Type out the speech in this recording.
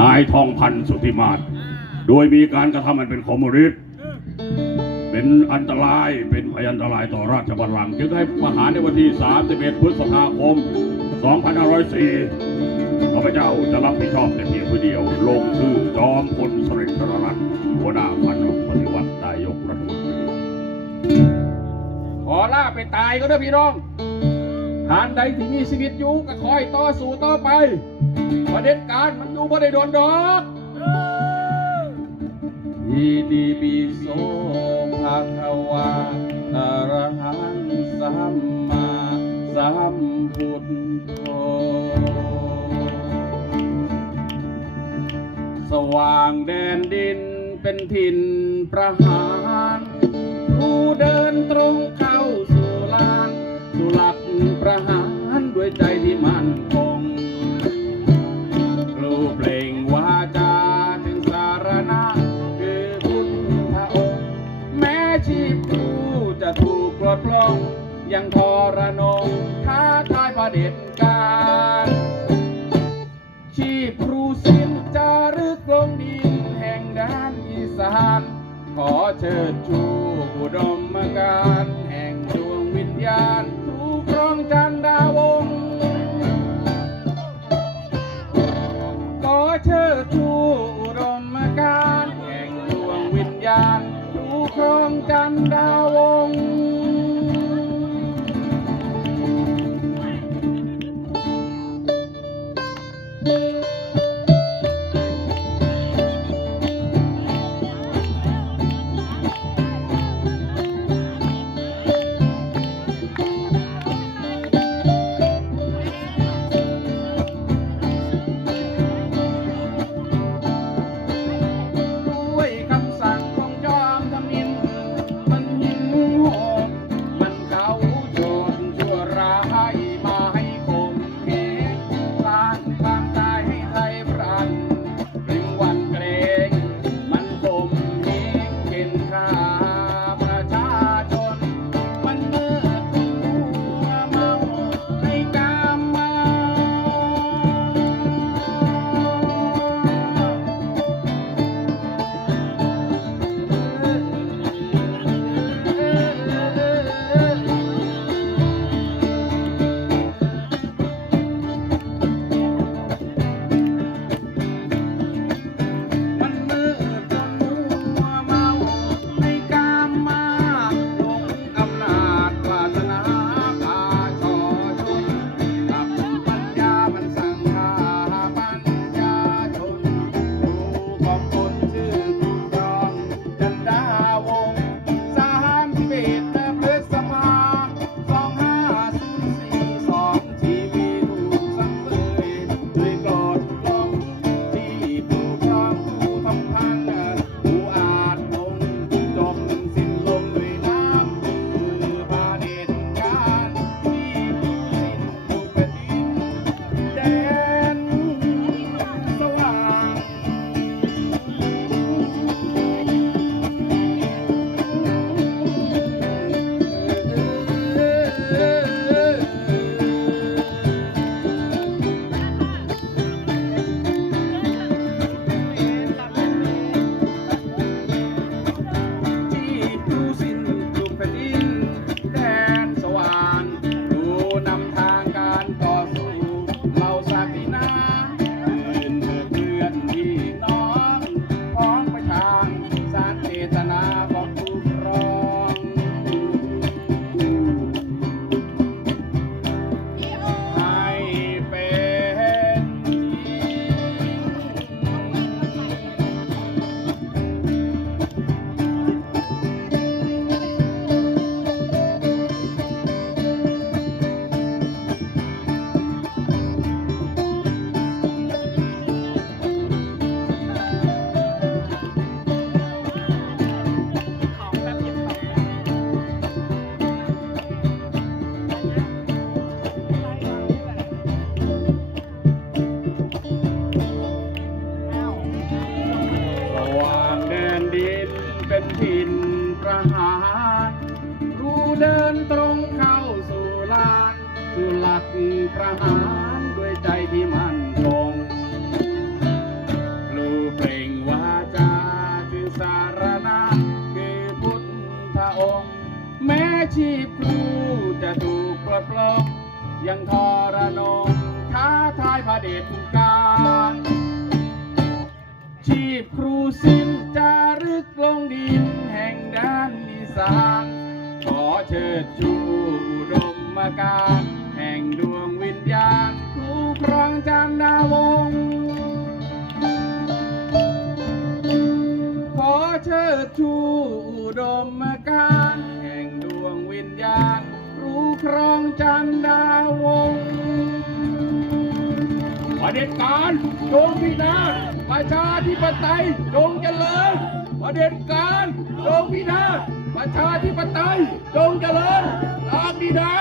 นายทองพันธ์สุธิมาศโดยมีการกระทำมันเป็นคอมมิวนิสต์เป็นอันตรายเป็นพยันตรายต่อราชบัลลังก์จึงได้ประหารในวันที่ 31 พฤษภาคม 2504ข้าพเจ้าจะรับผิดชอบแต่เพียงผู้เดียว ลงชื่อจอมพลสฤษดิ์ธนรัตน์หัวหน้าคณะปฏิวัตินายกรัฐมนตรีขอลาไปตายก็เด้อพี่น้อง ทานใดที่มีชีวิตอยู่ก็คอยต่อสู้ต่อไป ประเด็นการมันอยู่บ่ได้โดนดอกอิติปิโสภะคะวะอะระหังสัมมาสัมพุทโธสว่างแดนดินเป็นถิ่นประหาร ผู้เดินตรงเข้าสู่ ประหารด้วยใจที่มั่นคงครูเปล่งวาจาถึงสารณะคือพุทธองค์ แม้ชีพครูจะถูกปลดปลงยังทรนงท้าทายประเด็จการ ชีพครูสิ้นจารึกลงดินแห่งแดนอีสาน ขอเชิญชูอุดมการ ดาวงศ์ ประหารด้วยใจที่มั่นคงลูเปล่งวาจาคือสารณะคือพุทธองค์ แม้ชีพครูจะถูกปลดปลอกยังทรนงท้าทายพระเดชการชีพครูสิ้นจะรึกลงดินแห่งด้านอีสานขอเชิดชูอุดมการแห่งด รูครองจันดาวง ขอเชิดชูอุดมการแห่งดวงวิญญาณ รูครองจันดาวงศ์เด็จการจงพินาศประชาธิปไตยจงเจริญเด็จการจงพินาศประชาธิปไตยจงเจริญตามบิดา